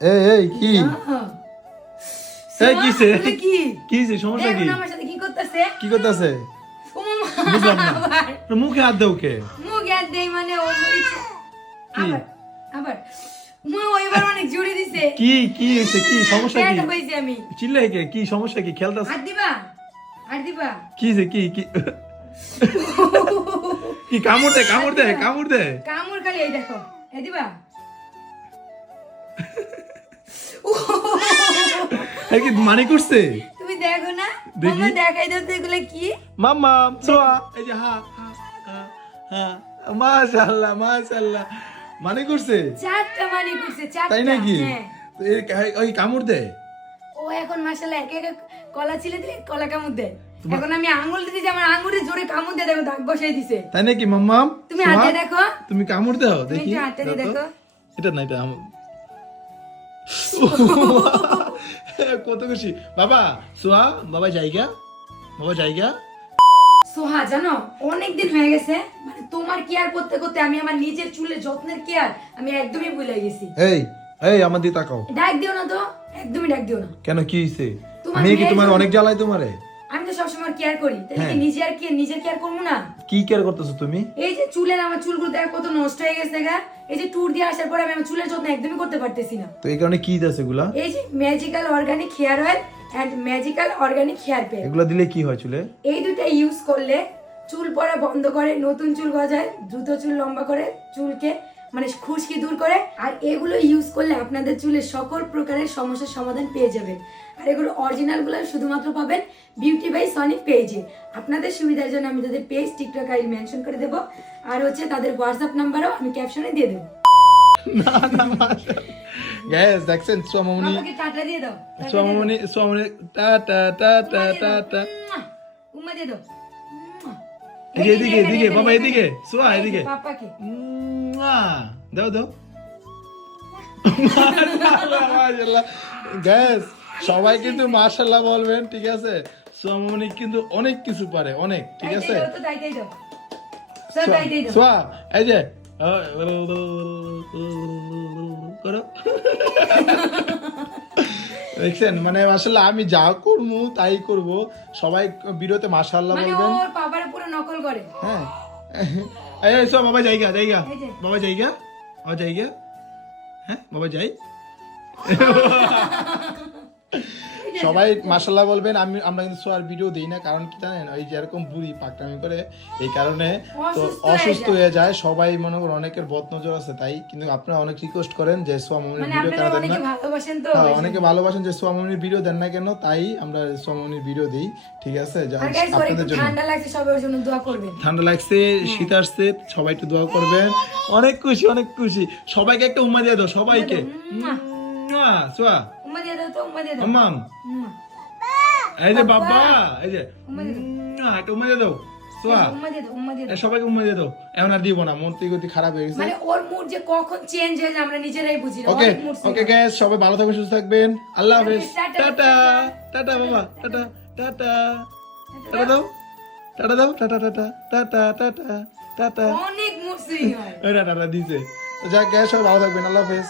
এই এই কি? এই কিসে? এগুলো কি? কি সমস্যা কি? আমার সাথে কি করতেছে? কি করতেছে? বুঝলাম না। মুখে হাত দাও কে? মুখ আর দেই মানে ও আবার আবার। দিছে। কি কি হয়েছে কি সমস্যা কি? আমি। চিল্লাই কে? কি সমস্যা কি? খেলতাছ আর দিবা? আর দিবা? কি হইছে? কি কি? কি কামড় দে কামড় দে কামড় দে। কামড় খালি এই দেখো। এই দিবা? কি মানি করছে? তুমি দেখো না? দেখি। দেখাই দাও তো এগুলো কি? মাম্মা সোয়া এই যে হা হা হা, মাশাআল্লাহ মাশাআল্লাহ। মানি করছে? চারটা মানি করছে চারটা। তাই নাকি? হ্যাঁ। তো এই ওই কামড় দে। ও এখন মাসাল্লাহ এক এক কলা ছিলে দিলে কলা কামড় দেয় এখন আমি আঙুল দিতেছি আমার আঙুলে জোরে কামড় দিয়ে দেখো দাগ বসাই দিছে। তাই নাকি মাম্মাম? তুমি হাতে দেখো। তুমি কামড় দাও দেখি। হাতে দিয়ে। দেখো। এটা না এটা আম- কত খুশি। বাবা সোহা বাবা জায়গা বাবা জায়গা। সোহা জানো অনেক দিন হয়ে গেছে মানে তোমার কেয়ার করতে করতে আমি আমার নিজের চুলের যত্নের কেয়ার আমি একদমই ভুলে গেছি। এই এই আমার দিকে তাকাও। ডাক দিও না তো একদমই ডাক দিও না। কেন কি হইছে? তোমার আমি কি তোমার অনেক জ্বালাই তোমারে? আমি তো সবসময় কেয়ার করি। তাহলে কি হ্যাঁ। নিজে আর কি নিজের কেয়ার করব না? কি কেয়ার করতেছো তুমি? এই যে চুলের আমার চুলগুলো দেখা কত নষ্ট হয়ে গেছে দেখা। এই যে ট্যুর দিয়ে আসার পরে আমি আমার চুলের যত্ন একদমই করতে পারতেছি না। তো এই কারণে কি আছে এগুলা? এই যে magical organic hair oil and magical organic hair pack এগুলা দিলে কি হয় চুলে? এই দুটা ইউজ করলে চুল পড়া বন্ধ করে নতুন চুল গজায় দ্রুত চুল লম্বা করে চুলকে মানে খুশকি দূর করে আর এগুলো ইউজ করলে আপনাদের চুলের সকল প্রকারের সমস্যার সমাধান পেয়ে যাবেন। আর এগুলো অরিজিনালগুলো শুধুমাত্র পাবেন বিউটি বাই সনি পেজে আপনাদের সুবিধার জন্য আমি তাদের পেজ টিকটক আই মেনশন করে দেবো। আর হচ্ছে তাদের হোয়াটসঅ্যাপ নাম্বারও আমি ক্যাপশনে দিয়ে দেবো। না না গ্যাস দেখছেন সোমামনি টাটা দিয়ে দাও। টাটা দিয়ে দাও। সোমামনি সোমামনি টা টা টা টা টা। টা উম্মা দিয়ে দাও। এদিকে, এদিকে, এদিকে, বাবা, এদিকে, সোয়া, এদিকে। দাও দাও। গ্যাস সবাই কিন্তু মাশাআল্লাহ বলবেন ঠিক আছে? কিন্তু অনেক কিছু পারে অনেক ঠিক আছে? সোয়া এই যে। করো। দেখছেন মানে মাশাআল্লাহ আমি যা করব তাই করব। সবাই বিরতে মাশাআল্লাহ মানে বলবেন। নকল করে। হ্যাঁ। এই সব বাবা যাই গা যাই গা বাবা জায়গা বাবা গা হ্যাঁ বাবা যাই। সবাই মাসাল্লাহ বলবেন আমি আমরা কিন্তু আর ভিডিও দিই না কারণ কি জানেন ওই যে এরকম বুড়ি পাকটামি করে এই কারণে তো অসুস্থ হয়ে যায়। সবাই মনে করেন অনেকের বদ নজর আছে তাই কিন্তু আপনারা অনেক রিকোয়েস্ট করেন যে সোয়া মমির মানে ভিডিও কেন দেন না। হ্যাঁ, অনেকে ভালোবাসেন যে সোয়া মমির ভিডিও দেন না কেন তাই আমরা সোয়া মমির ভিডিও দিই। ঠিক আছে আপনাদের জন্য। ঠান্ডা লাগছে সবাই ওর জন্য দোয়া করবেন। ঠান্ডা লাগছে শীত আসছে সবাই একটু দোয়া করবেন। অনেক খুশি অনেক খুশি। সবাইকে একটা উম্মা দিয়ে দাও সবাইকে। সোয়া। উম্মা দিয়ে দাও তো উম্মা দিয়ে দাও আম্মাম এই যে বাবা। এই যে উম্মা দিয়ে দাও। মুয়া, একটা উম্মা দিয়ে দাও সোয়া উম্মা দিয়ে দাও উম্মা দিয়ে দাও সবাইকে উম্মা দিয়ে দাও এখন আর দিব না মন থেকে গতি খারাপ হয়ে গেছে মানে ওর মুড যে কখন চেঞ্জ হয়ে যায় আমরা নিজেরাই বুঝি না ওকে ওকে swing সবাই ভালো থাকবেন সুস্থ থাকবেন আল্লাহ হাফেজ টাটা, টাটা বাবা টাটা টাটা টাটা দাও টাটা দাও টাটা টাটা টাটা টাটা টাটা অনেক মুড সুইং হয় টাটা দিছে যাক গ্যাস সবাই ভালো থাকবেন আল্লাহ হাফেজ